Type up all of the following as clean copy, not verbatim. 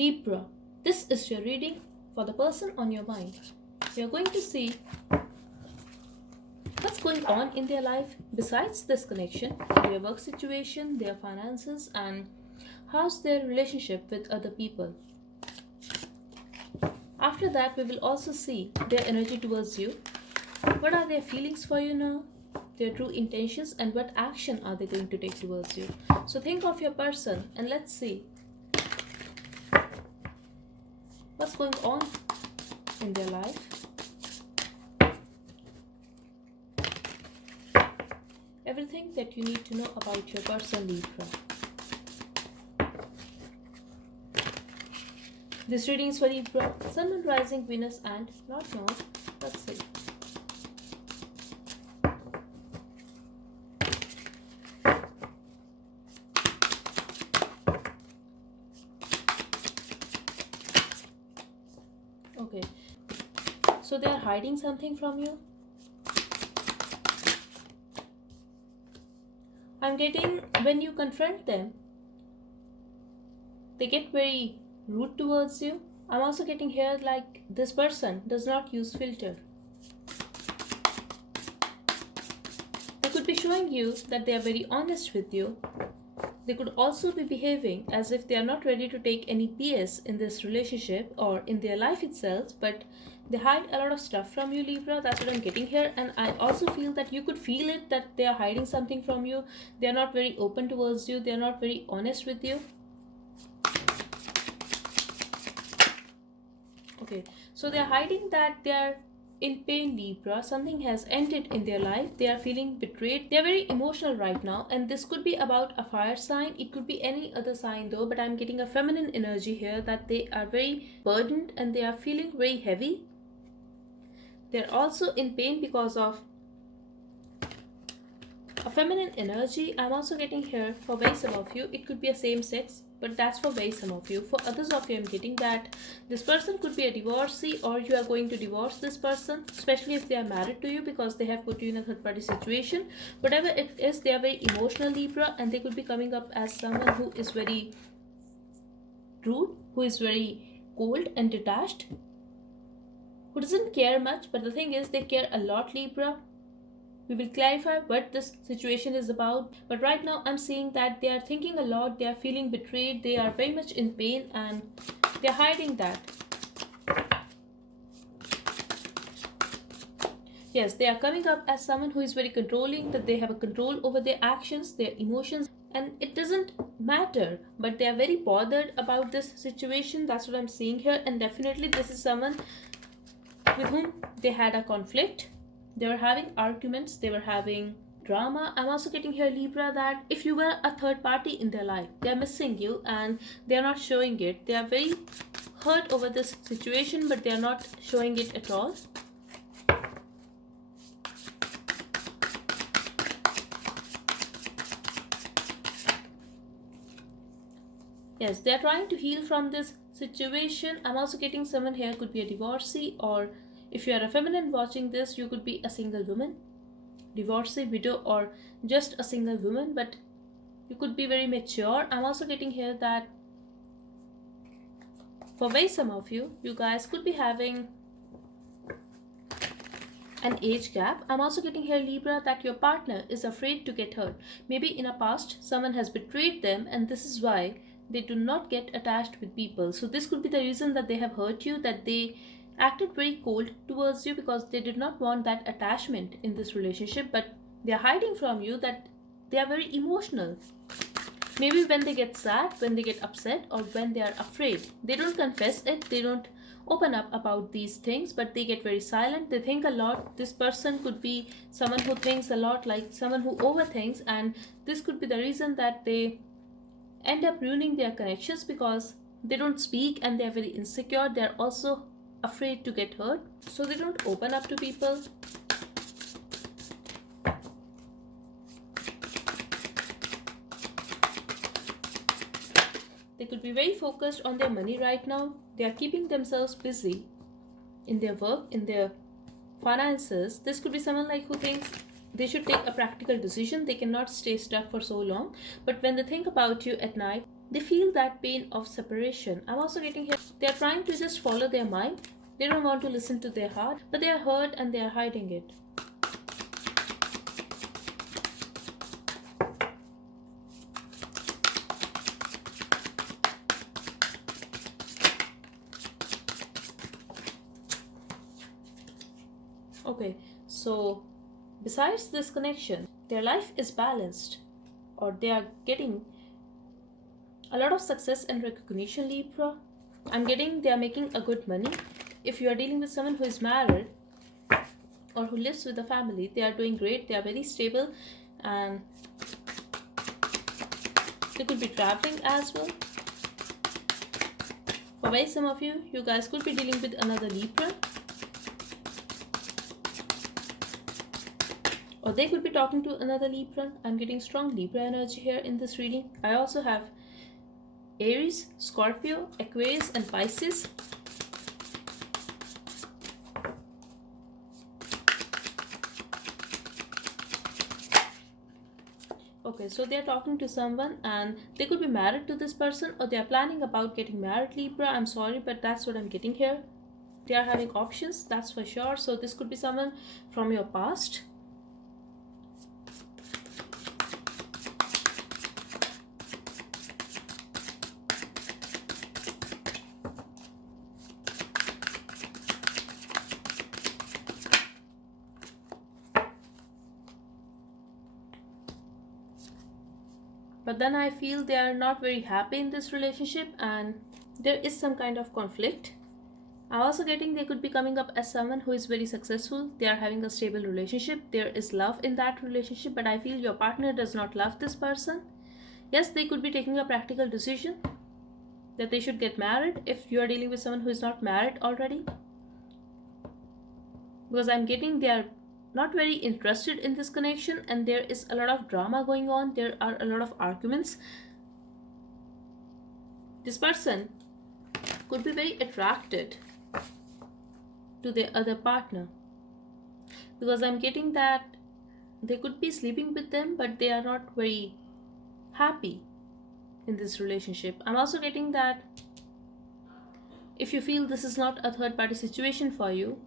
Libra, this is your reading for the person on your mind. We are going to see what's going on in their life besides this connection, their work situation, their finances, and how's their relationship with other people. After that, we will also see their energy towards you. What are their feelings for you now? Their true intentions, and what action are they going to take towards you? So think of your person and let's see what's going on in their life. Everything that you need to know about your person, Libra. This reading is for Libra, Sun, Moon, Rising, Venus, and North Node. Let's see. Okay, so they are hiding something from you. I'm getting when you confront them, they get very rude towards you. I'm also getting here like this person does not use filter. They could be showing you that they are very honest with you. They could also be behaving as if they are not ready to take any PS in this relationship or in their life itself, but they hide a lot of stuff from you, Libra. That's what I'm getting here. And I also feel that you could feel it, that they are hiding something from you. They are not very open towards you. They are not very honest with you. Okay, so they are hiding that they are in pain, Libra. Something has ended in their life. They are feeling betrayed. They are very emotional right now, and this could be about a fire sign. It could be any other sign though, but I'm getting a feminine energy here, that they are very burdened and they are feeling very heavy. They're also in pain because of a feminine energy. I'm also getting here for very some of you, it could be a same sex, but that's for very some of you. For others of you, I'm getting that this person could be a divorcee, or you are going to divorce this person, especially if they are married to you, because they have put you in a third party situation. Whatever it is, they are very emotional, Libra, and they could be coming up as someone who is very rude, who is very cold and detached, who doesn't care much. But the thing is, they care a lot, Libra. We will clarify what this situation is about, but right now I'm seeing that they are thinking a lot, they are feeling betrayed, they are very much in pain, and they are hiding that. Yes, they are coming up as someone who is very controlling, that they have a control over their actions, their emotions, and it doesn't matter, but they are very bothered about this situation. That's what I'm seeing here. And definitely this is someone with whom they had a conflict. They were having arguments, they were having drama. I'm also getting here, Libra, that if you were a third party in their life, they're missing you and they're not showing it. They are very hurt over this situation, but they are not showing it at all. Yes, they are trying to heal from this situation. I'm also getting someone here could be a divorcee, or if you are a feminine watching this, you could be a single woman, divorcee, widow, or just a single woman, but you could be very mature. I'm also getting here that for very some of you, you guys could be having an age gap. I'm also getting here, Libra, that your partner is afraid to get hurt. Maybe in a past, someone has betrayed them, and this is why they do not get attached with people. So this could be the reason that they have hurt you, that they acted very cold towards you because they did not want that attachment in this relationship, but they are hiding from you that they are very emotional. Maybe when they get sad, when they get upset, or when they are afraid, they don't confess it, they don't open up about these things, but they get very silent. They think a lot. This person could be someone who thinks a lot, like someone who overthinks, and this could be the reason that they end up ruining their connections because they don't speak and they're very insecure. They're also afraid to get hurt, so they don't open up to people. They could be very focused on their money right now. They are keeping themselves busy in their work, in their finances. This could be someone like who thinks they should take a practical decision. They cannot stay stuck for so long, but when they think about you at night, They feel that pain of separation. I'm also getting here, they are trying to just follow their mind. They don't want to listen to their heart, but they are hurt and they are hiding it. Okay, so besides this connection, their life is balanced, or they are getting a lot of success and recognition, Libra. I'm getting they are making a good money. If you are dealing with someone who is married or who lives with a family, they are doing great, they are very stable, and they could be traveling as well. For very some of you, you guys could be dealing with another Libra, or they could be talking to another Libra. I'm getting strong Libra energy here in this reading. I also have Aries, Scorpio, Aquarius, and Pisces. Okay, so they are talking to someone and they could be married to this person, or they are planning about getting married, Libra. I'm sorry, but that's what I'm getting here. They are having options, that's for sure. So this could be someone from your past. But then I feel they are not very happy in this relationship and there is some kind of conflict. I'm also getting they could be coming up as someone who is very successful. They are having a stable relationship. There is love in that relationship, but I feel your partner does not love this person. Yes, they could be taking a practical decision that they should get married if you are dealing with someone who is not married already. Because I'm getting they are not very interested in this connection and there is a lot of drama going on. There are a lot of arguments. This person could be very attracted to their other partner, because I'm getting that they could be sleeping with them but they are not very happy in this relationship. I'm also getting that if you feel this is not a third party situation for you,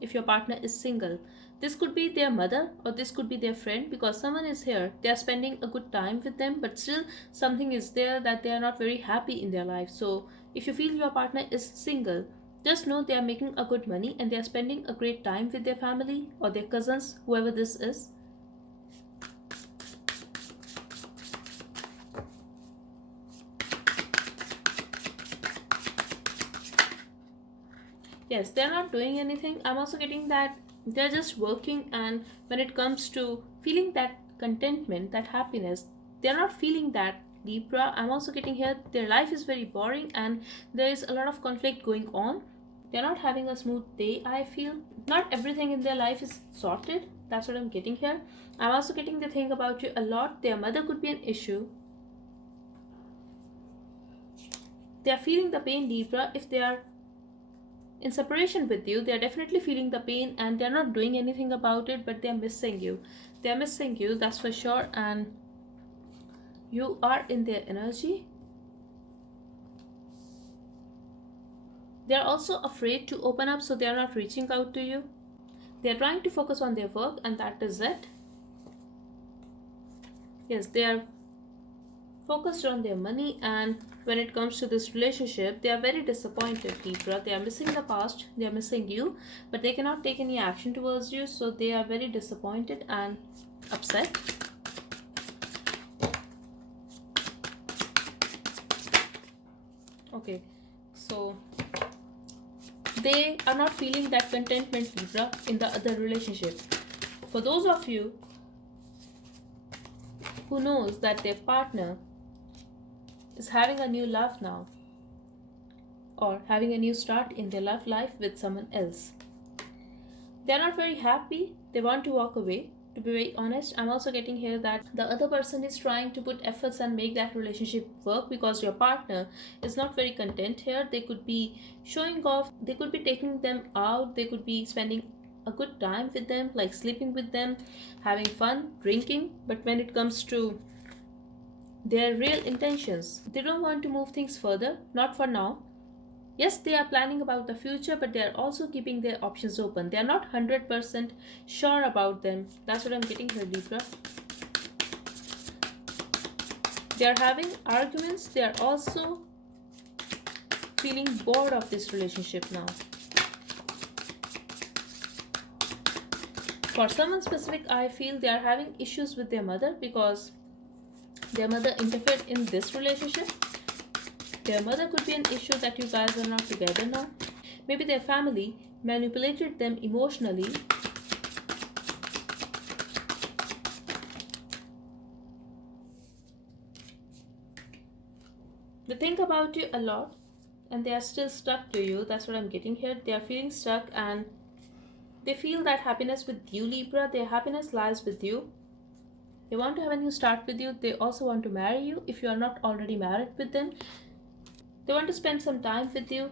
if your partner is single, this could be their mother or this could be their friend, because someone is here, they are spending a good time with them, but still something is there that they are not very happy in their life. So if you feel your partner is single, just know they are making a good money and they are spending a great time with their family or their cousins, whoever this is. Yes, they're not doing anything. I'm also getting that they're just working, and when it comes to feeling that contentment, that happiness, they're not feeling that, Libra. I'm also getting here their life is very boring and there is a lot of conflict going on. They're not having a smooth day, I feel. Not everything in their life is sorted. That's what I'm getting here. I'm also getting the thing about you a lot. Their mother could be an issue. They are feeling the pain, Libra. If they are in separation with you, they are definitely feeling the pain and they are not doing anything about it, but they are missing you. They are missing you, that's for sure, and you are in their energy. They are also afraid to open up, so they are not reaching out to you. They are trying to focus on their work, and that is it. Yes, they are focused on their money, and when it comes to this relationship, they are very disappointed, Libra. They are missing the past, they are missing you, but they cannot take any action towards you, so they are very disappointed and upset. Okay, so they are not feeling that contentment, Libra, in the other relationship. For those of you who knows that their partner is having a new love now or having a new start in their love life with someone else, they are not very happy, they want to walk away. To be very honest, I'm also getting here that the other person is trying to put efforts and make that relationship work, because your partner is not very content here. They could be showing off, they could be taking them out, they could be spending a good time with them, like sleeping with them, having fun, drinking, but when it comes to their real intentions. They don't want to move things further, not for now. Yes, they are planning about the future, but they are also keeping their options open. They are not 100% sure about them. That's what I'm getting here, Libra. They are having arguments. They are also feeling bored of this relationship now. For someone specific, I feel they are having issues with their mother because their mother interfered in this relationship. Their mother could be an issue that you guys are not together now. Maybe their family manipulated them emotionally. They think about you a lot and they are still stuck to you. That's what I'm getting here. They are feeling stuck and they feel that happiness with you, Libra. Their happiness lies with you. They want to have a new start with you. They also want to marry you if you are not already married with them. They want to spend some time with you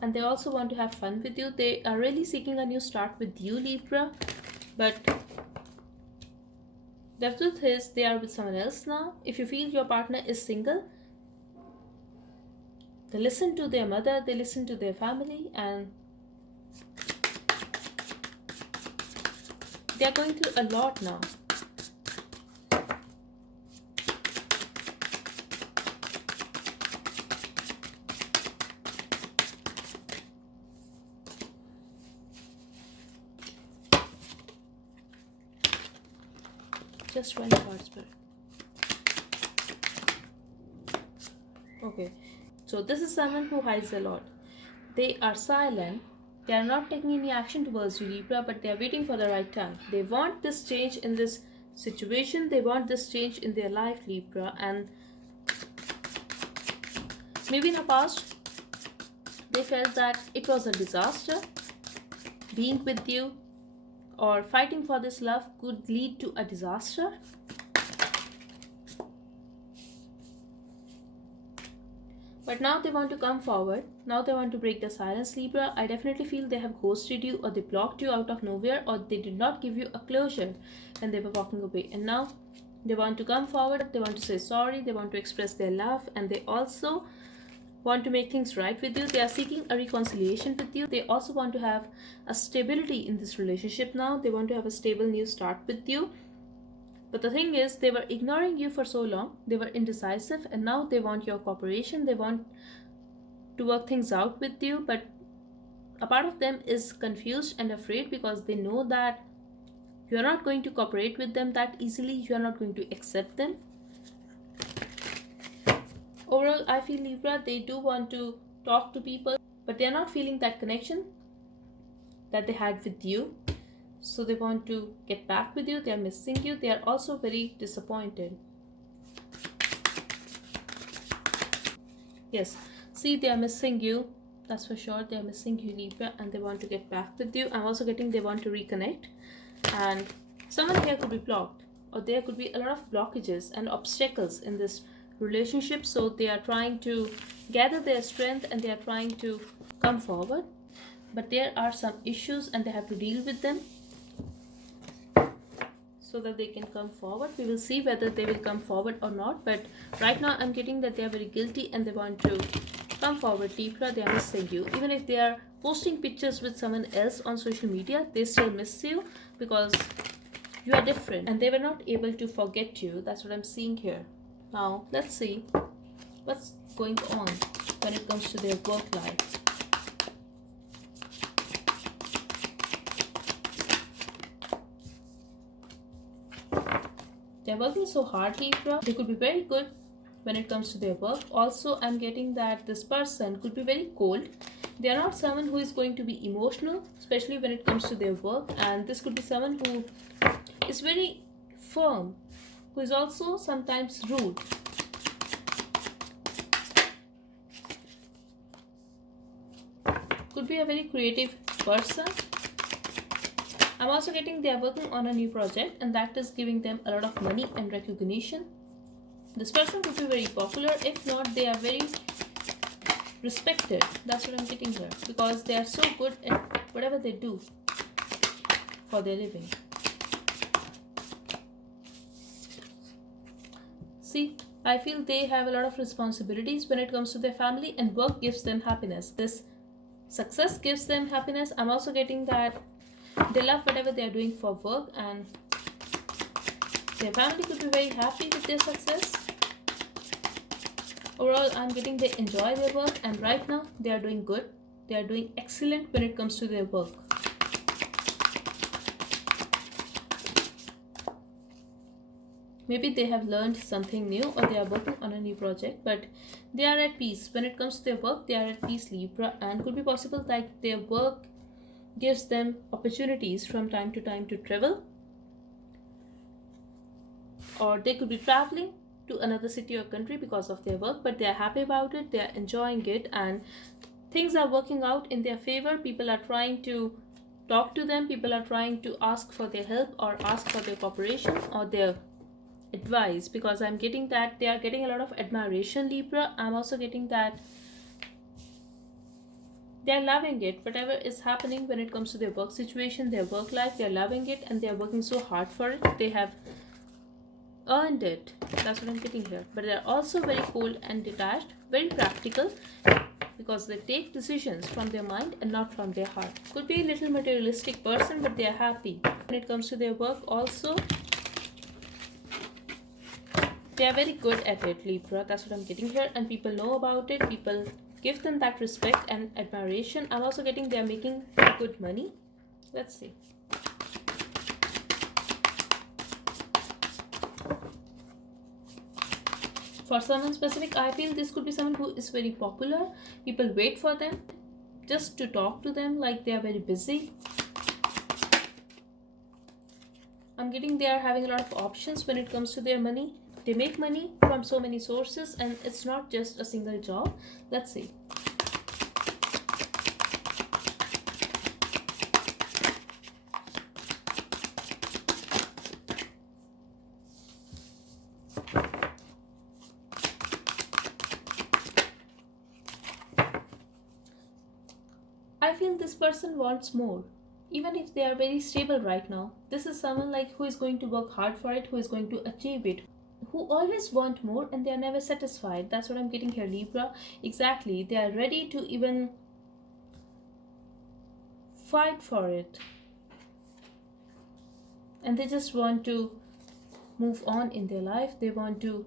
and they also want to have fun with you. They are really seeking a new start with you, Libra. But the truth is they are with someone else now. If you feel your partner is single, they listen to their mother, they listen to their family, and they are going through a lot now. Just one card, Spirit. Okay, so this is someone who hides a lot. They are silent. They are not taking any action towards you, Libra, but they are waiting for the right time. They want this change in this situation. They want this change in their life, Libra. And maybe in the past, they felt that it was a disaster. Being with you or fighting for this love could lead to a disaster. But now they want to come forward. Now they want to break the silence, Libra. I definitely feel they have ghosted you or they blocked you out of nowhere or they did not give you a closure and they were walking away. And now they want to come forward. They want to say sorry. They want to express their love and they also want to make things right with you. They are seeking a reconciliation with you. They also want to have a stability in this relationship now. They want to have a stable new start with you. But the thing is, they were ignoring you for so long. They were indecisive and now they want your cooperation. They want to work things out with you. But a part of them is confused and afraid because they know that you are not going to cooperate with them that easily. You are not going to accept them. Overall, I feel Libra, they do want to talk to people, but they are not feeling that connection that they had with you. So they want to get back with you. They are missing you. They are also very disappointed. Yes, see, they are missing you. That's for sure. They are missing you, Libra, and they want to get back with you. I'm also getting they want to reconnect. And someone here could be blocked, or there could be a lot of blockages and obstacles in this relationship. So they are trying to gather their strength and they are trying to come forward. But there are some issues and they have to deal with them so that they can come forward. We will see whether they will come forward or not. But right now I'm getting that they are very guilty and they want to come forward. Libra, they are missing you. Even if they are posting pictures with someone else on social media, they still miss you because you are different and they were not able to forget you. That's what I'm seeing here. Now let's see what's going on when it comes to their work life. They're working so hard, Libra. They could be very good when it comes to their work. Also, I'm getting that this person could be very cold. They are not someone who is going to be emotional, especially when it comes to their work. And this could be someone who is very firm, who is also sometimes rude. Could be a very creative person. I'm also getting they are working on a new project and that is giving them a lot of money and recognition. This person could be very popular. If not, they are very respected. That's what I'm getting here because they are so good at whatever they do for their living. see, I feel they have a lot of responsibilities when it comes to their family, and work gives them happiness. This success gives them happiness. I'm also getting that they love whatever they are doing for work, and their family could be very happy with their success. Overall, I'm getting they enjoy their work, and right now they are doing good. They are doing excellent when it comes to their work. Maybe they have learned something new, or they are working on a new project, but they are at peace. When it comes to their work, they are at peace, Libra, and could be possible that their work gives them opportunities from time to time to travel, or they could be traveling to another city or country because of their work, but they are happy about it, they are enjoying it, and things are working out in their favor. People are trying to talk to them, people are trying to ask for their help or ask for their cooperation or their advice, because I'm getting that they are getting a lot of admiration, Libra. I'm also getting that they're loving it, whatever is happening when it comes to their work situation, their work life, they're loving it and they're working so hard for it. They have earned it. That's what I'm getting here. But they're also very cold and detached, very practical, because they take decisions from their mind and not from their heart. Could be a little materialistic person, but they are happy. When it comes to their work also, they are very good at it, Libra. That's what I'm getting here, and people know about it. People give them that respect and admiration. I'm also getting they are making good money. Let's see. For someone specific, I feel this could be someone who is very popular. People wait for them just to talk to them, like they are very busy. I'm getting they are having a lot of options when it comes to their money. They make money from so many sources, and it's not just a single job. Let's see. I feel this person wants more. Even if they are very stable right now, this is someone like who is going to work hard for it, who is going to achieve it, who always want more and they are never satisfied. That's what I'm getting here, Libra. Exactly. They are ready to even fight for it. And they just want to move on in their life. They want to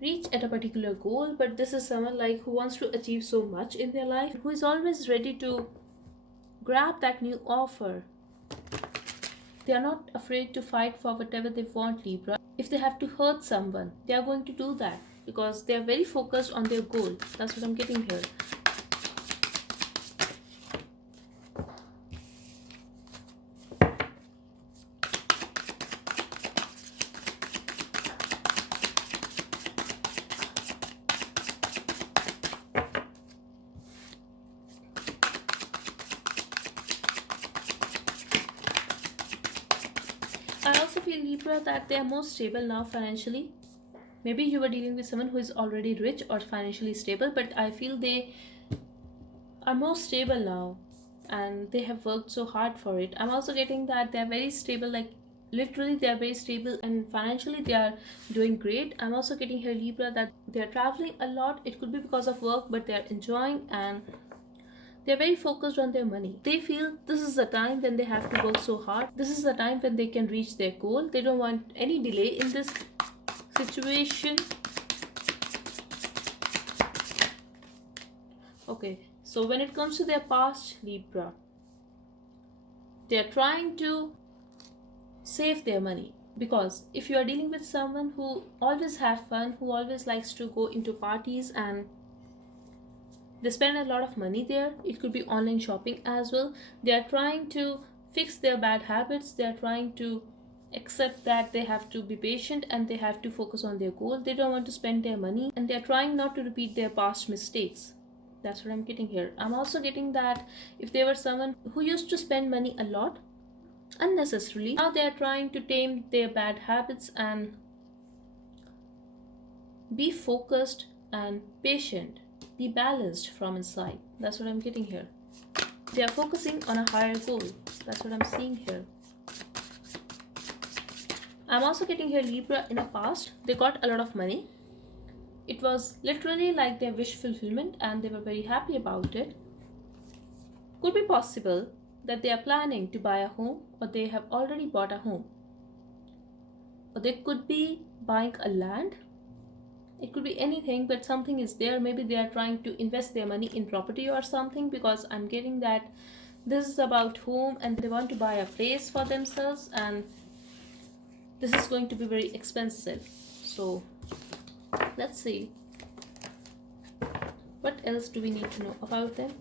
reach at a particular goal, but this is someone like who wants to achieve so much in their life, who is always ready to grab that new offer. They are not afraid to fight for whatever they want, Libra. If they have to hurt someone, they are going to do that because they are very focused on their goal. That's what I'm getting here. I also feel, Libra, that they are more stable now financially. Maybe you were dealing with someone who is already rich or financially stable, but I feel they are more stable now and they have worked so hard for it. I'm also getting that they are very stable, like literally they are very stable, and financially they are doing great. I'm also getting here, Libra, that they are traveling a lot. It could be because of work, but they are enjoying and they're very focused on their money. They feel this is the time when they have to work so hard. This is the time when they can reach their goal. They don't want any delay in this situation. Okay, so when it comes to their past, Libra, they're trying to save their money, because if you are dealing with someone who always have fun, who always likes to go into parties and they spend a lot of money there, it could be online shopping as well. They are trying to fix their bad habits. They are trying to accept that they have to be patient and they have to focus on their goal. They don't want to spend their money and they are trying not to repeat their past mistakes. That's what I'm getting here. I'm also getting that if they were someone who used to spend money a lot unnecessarily, now they are trying to tame their bad habits and be focused and patient, be balanced from inside. That's what I'm getting here. They are focusing on a higher goal. That's what I'm seeing here. I'm also getting here Libra. In the past they got a lot of money. It was literally like their wish fulfillment and they were very happy about it. Could be possible that they are planning to buy a home or they have already bought a home. Or they could be buying a land. It could be anything, but something is there. Maybe they are trying to invest their money in property or something, because I'm getting that this is about home and they want to buy a place for themselves, and this is going to be very expensive. So let's see what else do we need to know about them.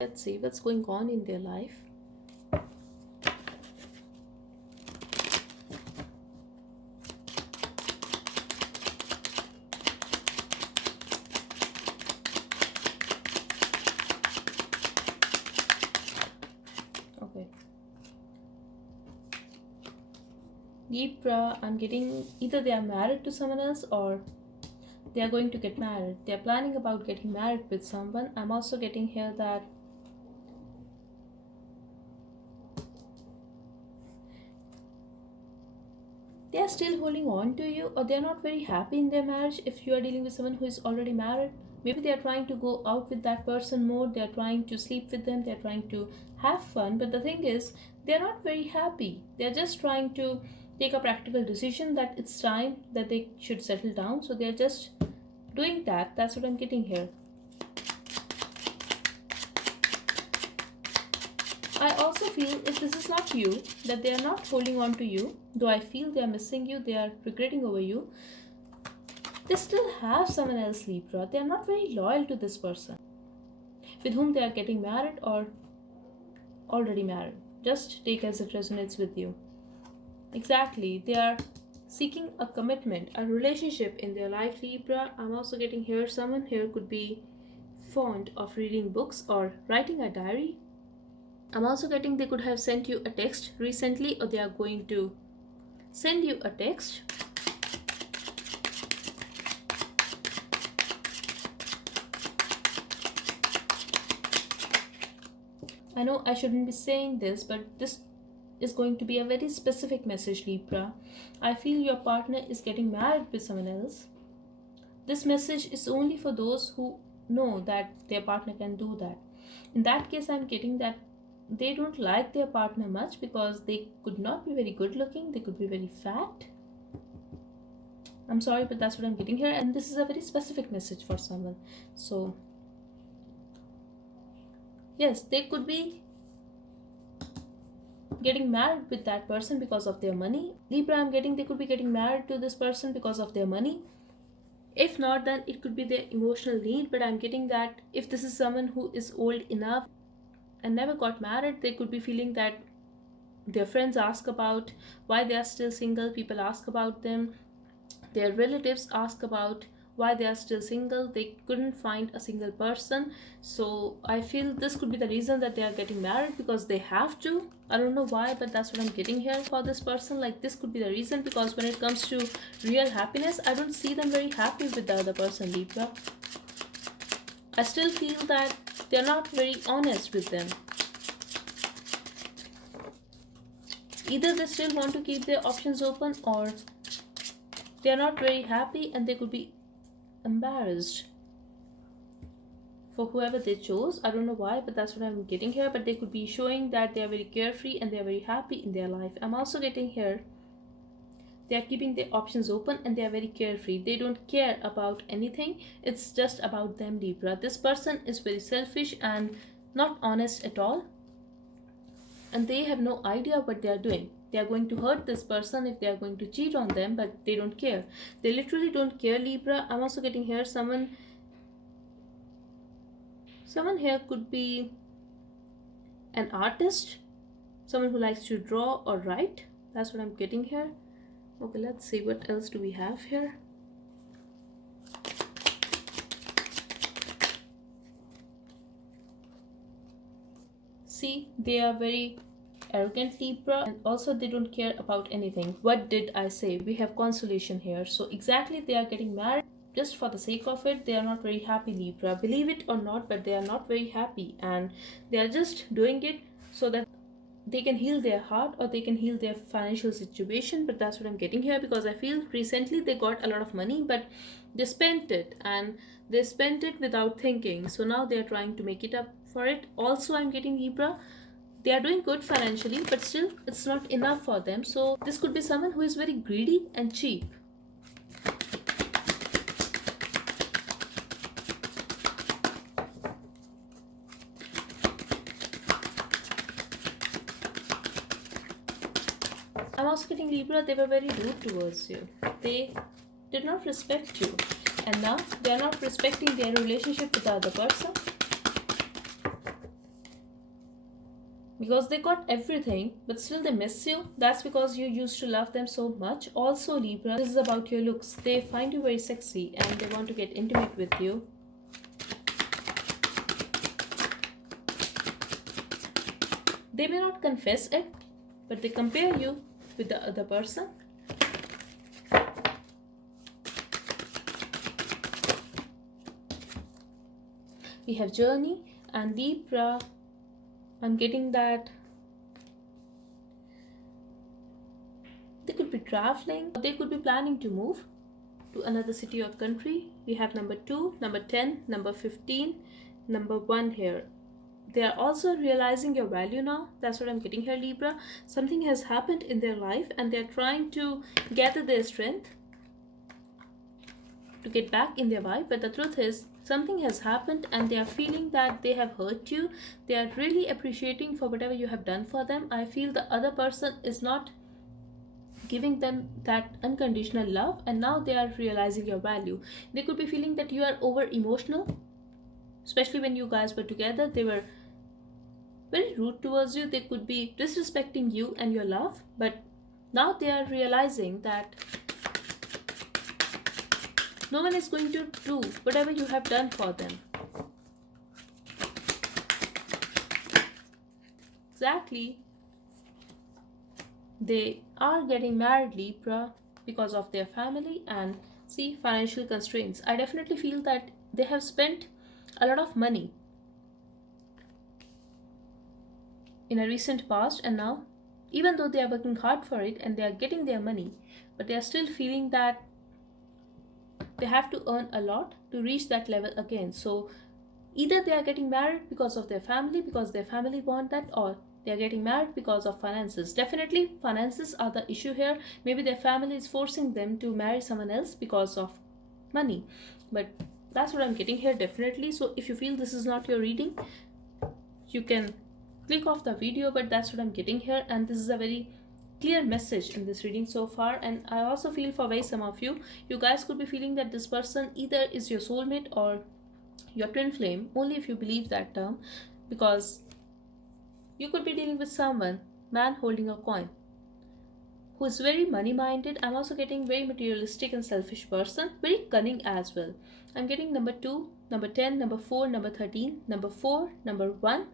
Let's see what's going on in their life. Okay. Libra, I'm getting either they are married to someone else or they are going to get married. They are planning about getting married with someone. I'm also getting here that they are still holding on to you, or they are not very happy in their marriage. If you are dealing with someone who is already married, maybe they are trying to go out with that person more, they are trying to sleep with them, they are trying to have fun, but the thing is they are not very happy. They are just trying to take a practical decision that it's time that they should settle down, so they are just doing that. That's what I'm getting here. I also feel if this is not you, that they are not holding on to you, though I feel they are missing you, they are regretting over you. They still have someone else, Libra. They are not very loyal to this person with whom they are getting married or already married. Just take as it resonates with you. Exactly. They are seeking a commitment, a relationship in their life, Libra. I'm also getting here someone here could be fond of reading books or writing a diary. I'm also getting they could have sent you a text recently, or they are going to send you a text. I know I shouldn't be saying this, but this is going to be a very specific message, Libra. I feel your partner is getting married with someone else. This message is only for those who know that their partner can do that. In that case, I'm getting that they don't like their partner much because they could not be very good looking, they could be very fat. I'm sorry, but that's what I'm getting here, and this is a very specific message for someone. So yes, they could be getting married with that person because of their money. Libra, I'm getting they could be getting married to this person because of their money. If not, then it could be their emotional need, but I'm getting that if this is someone who is old enough and never got married, they could be feeling that their friends ask about why they are still single, people ask about them, their relatives ask about why they are still single, they couldn't find a single person. So I feel this could be the reason that they are getting married, because they have to. I don't know why, but that's what I'm getting here for this person. Like, this could be the reason, because when it comes to real happiness, I don't see them very happy with the other person, Libra. I still feel that they're not very honest with them. Either they still want to keep their options open, or they are not very happy and they could be embarrassed for whoever they chose. I don't know why, but that's what I'm getting here. But they could be showing that they are very carefree and they are very happy in their life. I'm also getting here they are keeping their options open and they are very carefree. They don't care about anything. It's just about them, Libra. This person is very selfish and not honest at all, and they have no idea what they are doing. They are going to hurt this person if they are going to cheat on them, but they don't care. They literally don't care, Libra. I'm also getting here someone here could be an artist, someone who likes to draw or write. That's what I'm getting here. Okay, let's see what else do we have here. See, they are very arrogant, Libra, and also they don't care about anything. What did I say? We have consolation here. So exactly, they are getting married just for the sake of it, they are not very happy, Libra. Believe it or not, but they are not very happy, and they are just doing it so that they can heal their heart or they can heal their financial situation. But that's what I'm getting here, because I feel recently they got a lot of money, but they spent it, and they spent it without thinking. So now they're trying to make it up for it. Also, I'm getting Libra, they are doing good financially, but still it's not enough for them. So this could be someone who is very greedy and cheap. I'm also getting Libra, they were very rude towards you. They did not respect you, and now they are not respecting their relationship with the other person, because they got everything but still they miss you. That's because you used to love them so much. Also, Libra, this is about your looks. They find you very sexy and they want to get intimate with you. They may not confess it, but they compare you with the other person. We have Journey and Libra. I'm getting that they could be traveling, they could be planning to move to another city or country. We have number 2, number 10, number 15, number 1 here. They are also realizing your value now. That's what I'm getting here, Libra. Something has happened in their life and they're trying to gather their strength to get back in their vibe. But the truth is, something has happened and they are feeling that they have hurt you. They are really appreciating for whatever you have done for them. I feel the other person is not giving them that unconditional love, and now they are realizing your value. They could be feeling that you are over emotional, especially when you guys were together. They were very rude towards you. They could be disrespecting you and your love, but now they are realizing that no one is going to do whatever you have done for them. Exactly. They are getting married, Libra, because of their family and see financial constraints. I definitely feel that they have spent a lot of money in a recent past, and now, even though they are working hard for it and they are getting their money, but they are still feeling that they have to earn a lot to reach that level again. So either they are getting married because of their family, because their family want that, or they are getting married because of finances. Definitely finances are the issue here. Maybe their family is forcing them to marry someone else because of money, but that's what I'm getting here, definitely. So if you feel this is not your reading, you can click off the video, but that's what I'm getting here, and this is a very clear message in this reading so far. And I also feel for very some of you, you guys could be feeling that this person either is your soulmate or your twin flame, only if you believe that term, because you could be dealing with someone, man holding a coin, who is very money minded. I'm also getting very materialistic and selfish person, very cunning as well. I'm getting number 2, number 10, number 4, number 13, number 4, number 1,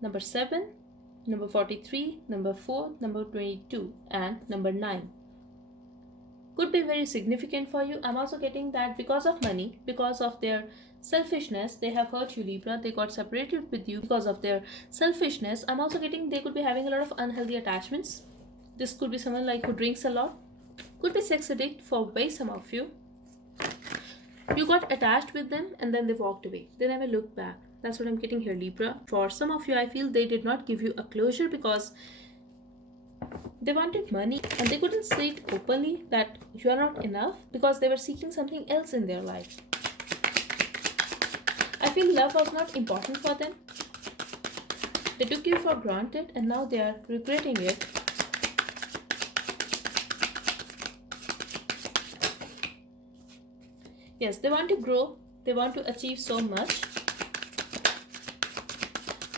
number 7, number 43, number 4, number 22, and number 9. Could be very significant for you. I'm also getting that because of money, because of their selfishness, they have hurt you, Libra. They got separated with you because of their selfishness. I'm also getting they could be having a lot of unhealthy attachments. This could be someone like who drinks a lot, could be sex addict for way some of you. You got attached with them and then they walked away. They never looked back. That's what I'm getting here, Libra. For some of you, I feel they did not give you a closure because they wanted money and they couldn't say it openly that you are not enough, because they were seeking something else in their life. I feel love was not important for them. They took you for granted and now they are regretting it. Yes, they want to grow. They want to achieve so much.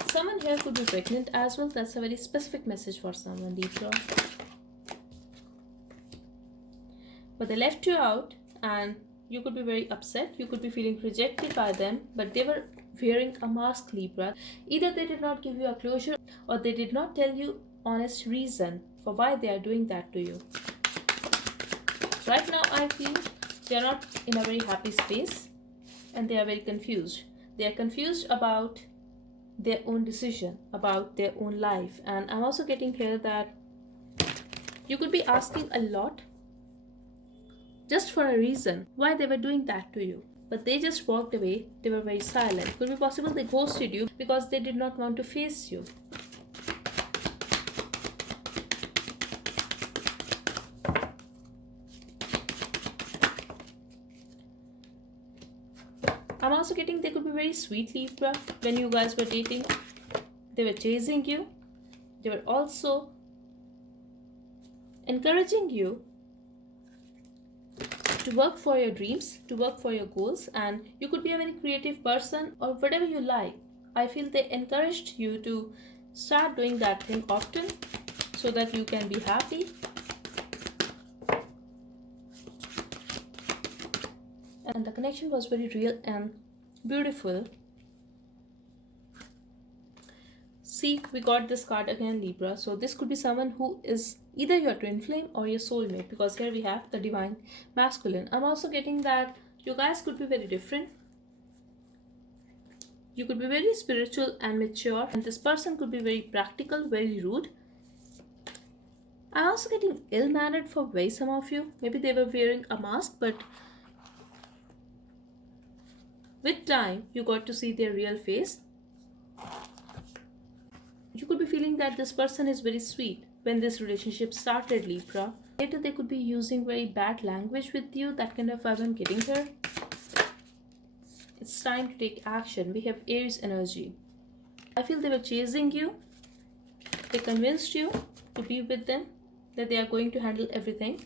Someone here could be pregnant as well. That's a very specific message for someone, Libra. But they left you out and you could be very upset. You could be feeling rejected by them, but they were wearing a mask, Libra. Either they did not give you a closure or they did not tell you honest reason for why they are doing that to you. Right now, I feel They are not in a very happy space and they are very confused. They are confused about their own decision, about their own life. And I'm also getting here that you could be asking a lot just for a reason why they were doing that to you. But they just walked away, they were very silent. Could be possible they ghosted you because they did not want to face you. I'm also getting they could be very sweet, Libra. When you guys were dating, they were chasing you. They were also encouraging you to work for your dreams, to work for your goals, and you could be a very creative person or whatever you like. I feel they encouraged you to start doing that thing often so that you can be happy. And the connection was very real and beautiful. See, we got this card again, Libra. So this could be someone who is either your twin flame or your soulmate, because here we have the divine masculine. I'm also getting that you guys could be very different. You could be very spiritual and mature, and this person could be very practical, very rude. I'm also getting ill-mannered for very some of you. Maybe they were wearing a mask, but with time you got to see their real face. You could be feeling that this person is very sweet when this relationship started, Libra. Later they could be using very bad language with you. That kind of vibe I'm getting here. It's time to take action. We have Aries energy. I feel they were chasing you. They convinced you to be with them, that they are going to handle everything.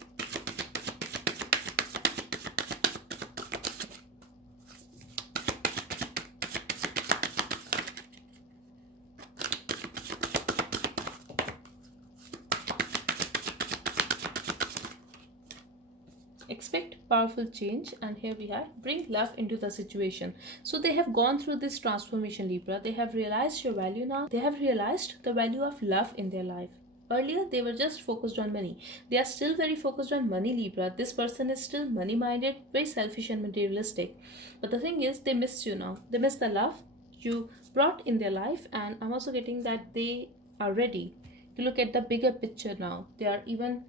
Expect powerful change, and here we have bring love into the situation. So they have gone through this transformation, Libra. They have realized your value now. They have realized the value of love in their life. Earlier they were just focused on money. They are still very focused on money, Libra. This person is still money minded, very selfish and materialistic. But the thing is, they miss you now. They miss the love you brought in their life. And I'm also getting that they are ready to look at the bigger picture now. They are even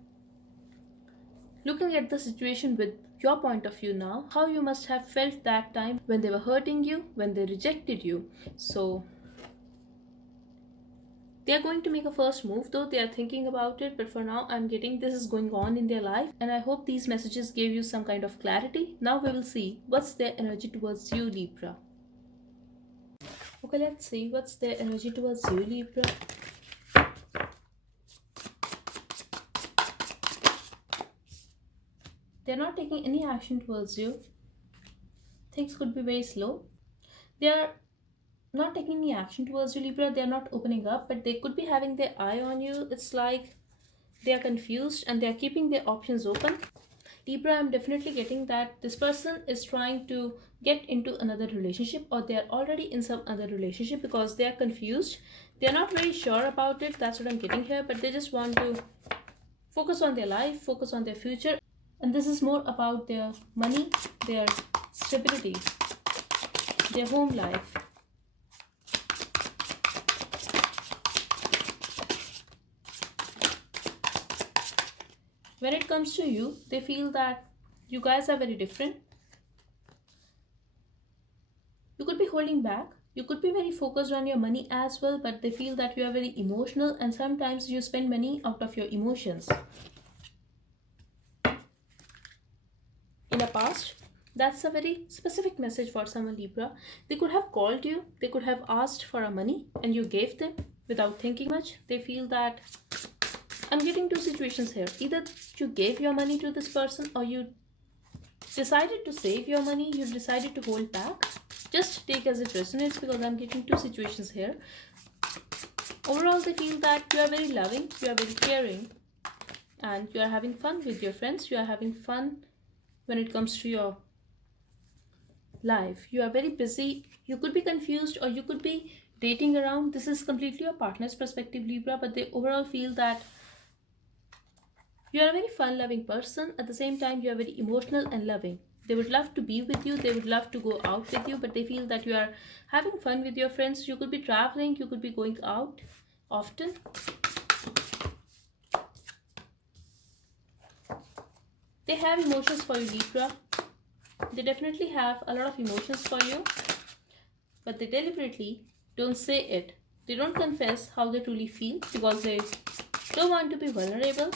looking at the situation with your point of view now, how you must have felt that time when they were hurting you, when they rejected you. So they are going to make a first move, though they are thinking about it, but for now I'm getting this is going on in their life, and I hope these messages gave you some kind of clarity. Now we will see what's their energy towards you, Libra. Okay, let's see what's their energy towards you, Libra. They're not taking any action towards you. Things could be very slow. They are not taking any action towards you, Libra. They are not opening up, but they could be having their eye on you. It's like they are confused and they are keeping their options open. Libra, I'm definitely getting that this person is trying to get into another relationship, or they are already in some other relationship because they are confused. They are not very sure about it. That's what I'm getting here, but they just want to focus on their life, focus on their future. And this is more about their money, their stability, their home life. When it comes to you, they feel that you guys are very different. You could be holding back. You could be very focused on your money as well, but they feel that you are very emotional and sometimes you spend money out of your emotions. In the past, that's a very specific message for someone, Libra. They could have called you, they could have asked for a money and you gave them without thinking much. They feel that I'm getting two situations here. Either you gave your money to this person or you decided to save your money, you decided to hold back. Just take as it resonates because I'm getting two situations here. Overall, they feel that you are very loving, you are very caring, and you are having fun with your friends. You are having fun when it comes to your life. You are very busy. You could be confused or you could be dating around. This is completely your partner's perspective, Libra, but they overall feel that You are a very fun loving person. At the same time, you are very emotional and loving. They would love to be with you, they would love to go out with you, but they feel that you are having fun with your friends. You could be traveling, you could be going out often. They have emotions for you, Libra. They definitely have a lot of emotions for you, but they deliberately don't say it. They don't confess how they truly feel because they don't want to be vulnerable.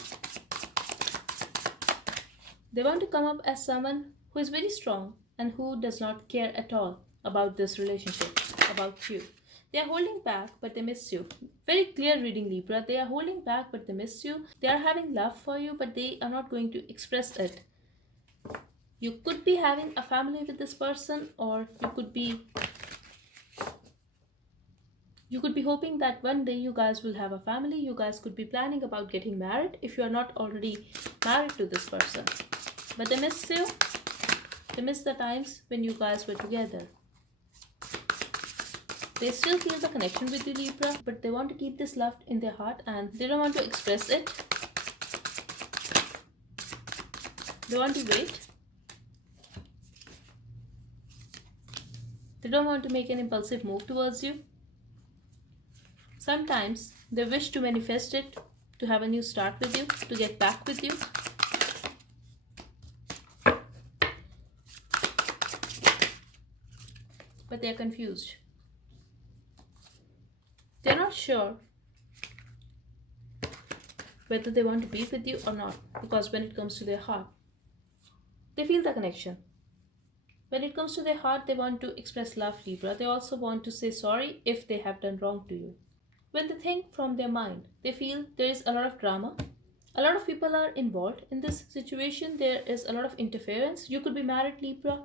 They want to come up as someone who is very strong and who does not care at all about this relationship, about you. They are holding back, but they miss you. Very clear reading, Libra. They are holding back, but they miss you. They are having love for you, but they are not going to express it. You could be having a family with this person, or you could be hoping that one day you guys will have a family. You guys could be planning about getting married if you are not already married to this person. But they miss you. They miss the times when you guys were together. They still feel the connection with you, Libra, but they want to keep this love in their heart and they don't want to express it. They want to wait. They don't want to make an impulsive move towards you. Sometimes they wish to manifest it, to have a new start with you, to get back with you. But they are confused. They are not sure whether they want to be with you or not, because when it comes to their heart, they feel the connection. When it comes to their heart, they want to express love, Libra. They also want to say sorry if they have done wrong to you. When they think from their mind, they feel there is a lot of drama. A lot of people are involved in this situation. There is a lot of interference. You could be married, Libra.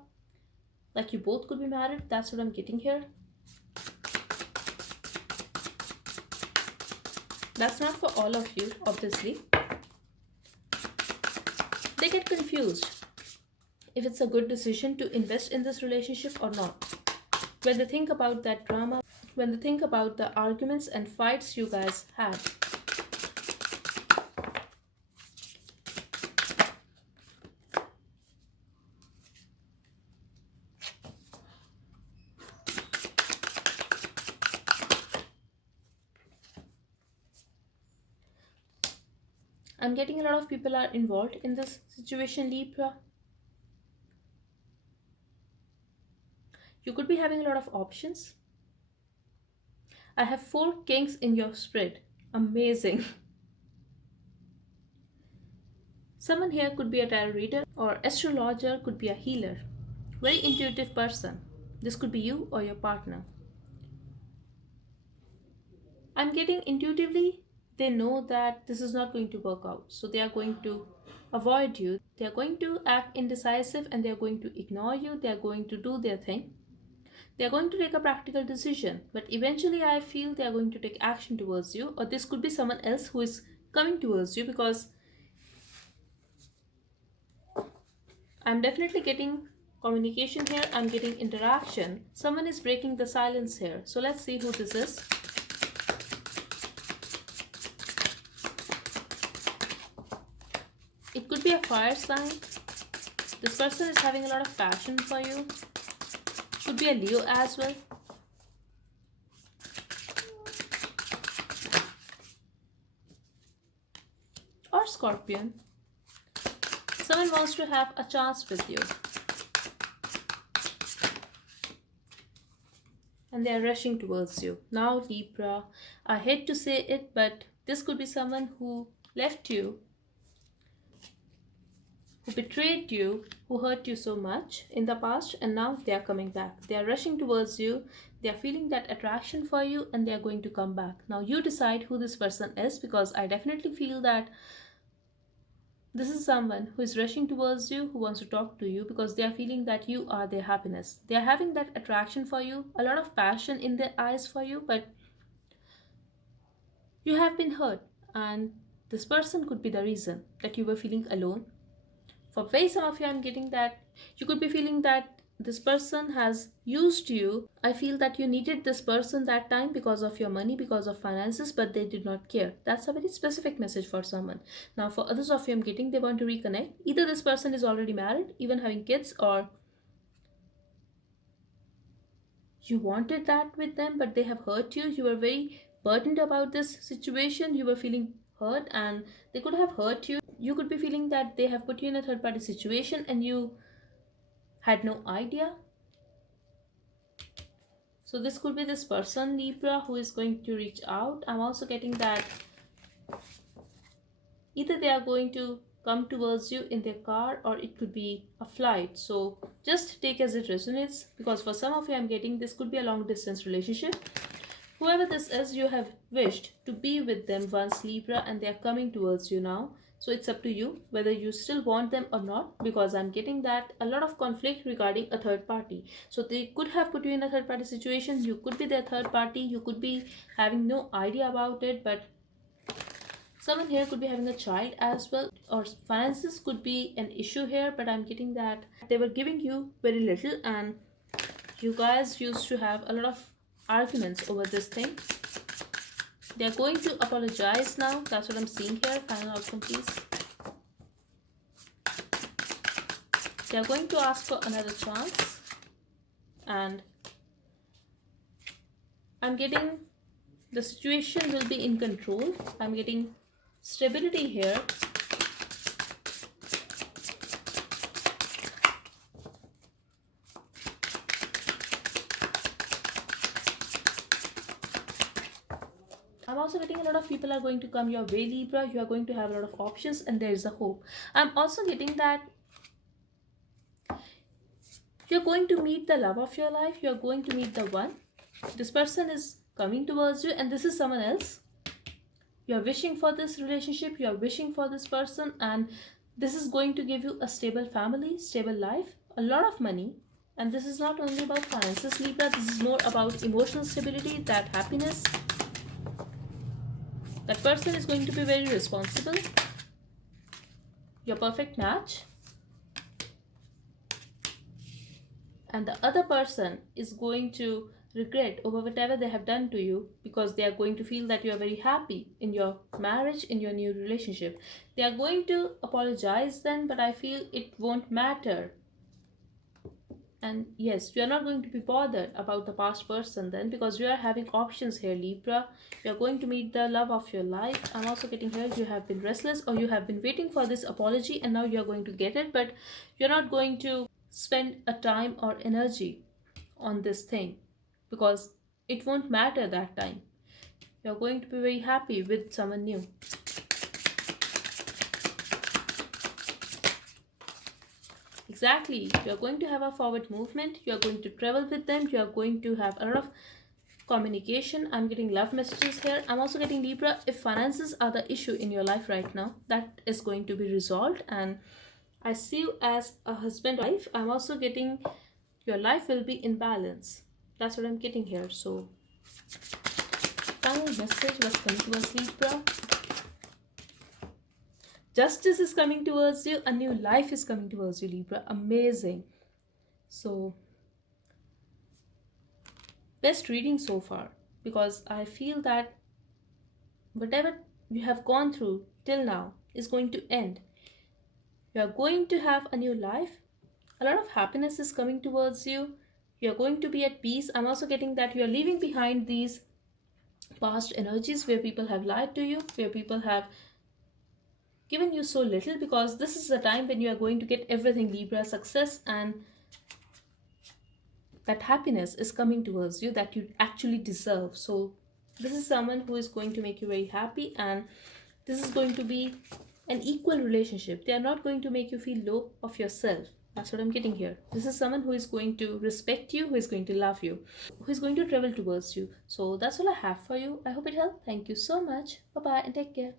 Like you both could be married. That's what I'm getting here. That's not for all of you, obviously. They get confused if it's a good decision to invest in this relationship or not. When they think about that drama, when they think about the arguments and fights you guys had. I'm getting a lot of people are involved in this situation, Libra. You could be having a lot of options. I have 4 kings in your spread. Amazing. Someone here could be a tarot reader or astrologer, could be a healer. Very intuitive person. This could be you or your partner. I'm getting intuitively, they know that this is not going to work out. So they are going to avoid you. They are going to act indecisive and they are going to ignore you. They are going to do their thing. They are going to take a practical decision. But eventually, I feel they are going to take action towards you, or this could be someone else who is coming towards you, because I'm definitely getting communication here. I'm getting interaction. Someone is breaking the silence here. So let's see who this is. It could be a fire sign. This person is having a lot of passion for you. Could be a Leo as well. Or Scorpion. Someone wants to have a chance with you. And they are rushing towards you. Now, Libra, I hate to say it, but this could be someone who left you, who betrayed you, who hurt you so much in the past, and now they are coming back. They are rushing towards you. They are feeling that attraction for you and they are going to come back. Now, you decide who this person is, because I definitely feel that this is someone who is rushing towards you, who wants to talk to you because they are feeling that you are their happiness. They are having that attraction for you, a lot of passion in their eyes for you, but you have been hurt, and this person could be the reason that you were feeling alone. For very some of you, I'm getting that you could be feeling that this person has used you. I feel that you needed this person that time because of your money, because of finances, but they did not care. That's a very specific message for someone. Now for others of you, I'm getting they want to reconnect. Either this person is already married, even having kids, or you wanted that with them but they have hurt you. You were very burdened about this situation, you were feeling hurt, and they could have hurt you. You could be feeling that they have put you in a third party situation and you had no idea. So this could be this person, Libra, who is going to reach out. I'm also getting that either they are going to come towards you in their car or it could be a flight. So just take as it resonates, because for some of you I'm getting this could be a long distance relationship. Whoever this is, you have wished to be with them once, Libra, and they are coming towards you now. So it's up to you whether you still want them or not, because I'm getting that a lot of conflict regarding a third party. So they could have put you in a third party situation. You could be their third party. You could be having no idea about it, but someone here could be having a child as well, or finances could be an issue here. But I'm getting that they were giving you very little and you guys used to have a lot of arguments over this thing. They are going to apologize now. That's what I'm seeing here. Final outcome, please. They are going to ask for another chance. And I'm getting the situation will be in control. I'm getting stability here. I'm also getting a lot of people are going to come your way, Libra. You are going to have a lot of options and there is a hope. I'm also getting that you're going to meet the love of your life. You're going to meet the one. This person is coming towards you and this is someone else. You're wishing for this relationship. You're wishing for this person, and this is going to give you a stable family, stable life, a lot of money. And this is not only about finances, Libra. This is more about emotional stability, that happiness. That person is going to be very responsible. Your perfect match. And the other person is going to regret over whatever they have done to you, because they are going to feel that you are very happy in your marriage, in your new relationship. They are going to apologize then, but I feel it won't matter. And yes, you are not going to be bothered about the past person then, because you are having options here, Libra. You are going to meet the love of your life. I'm also getting here you have been restless or you have been waiting for this apology and now you are going to get it, but you're not going to spend a time or energy on this thing because it won't matter that time. You're going to be very happy with someone new. Exactly. You're going to have a forward movement. You're going to travel with them. You're going to have a lot of communication. I'm getting love messages here. I'm also getting, Libra, if finances are the issue in your life right now, that is going to be resolved. And I see you as a husband wife. I'm also getting your life will be in balance. That's what I'm getting here. So final message was coming towards Libra. Justice is coming towards you. A new life is coming towards you, Libra. Amazing. So best reading so far, because I feel that whatever you have gone through till now is going to end. You are going to have a new life. A lot of happiness is coming towards you. You are going to be at peace. I'm also getting that you are leaving behind these past energies where people have lied to you, where people have given you so little, because this is the time when you are going to get everything, Libra. Success and that happiness is coming towards you that you actually deserve. So this is someone who is going to make you very happy, and this is going to be an equal relationship. They are not going to make you feel low of yourself. That's what I'm getting here. This is someone who is going to respect you, who is going to love you, who is going to travel towards you. So that's all I have for you. I hope it helped. Thank you so much. Bye bye and take care.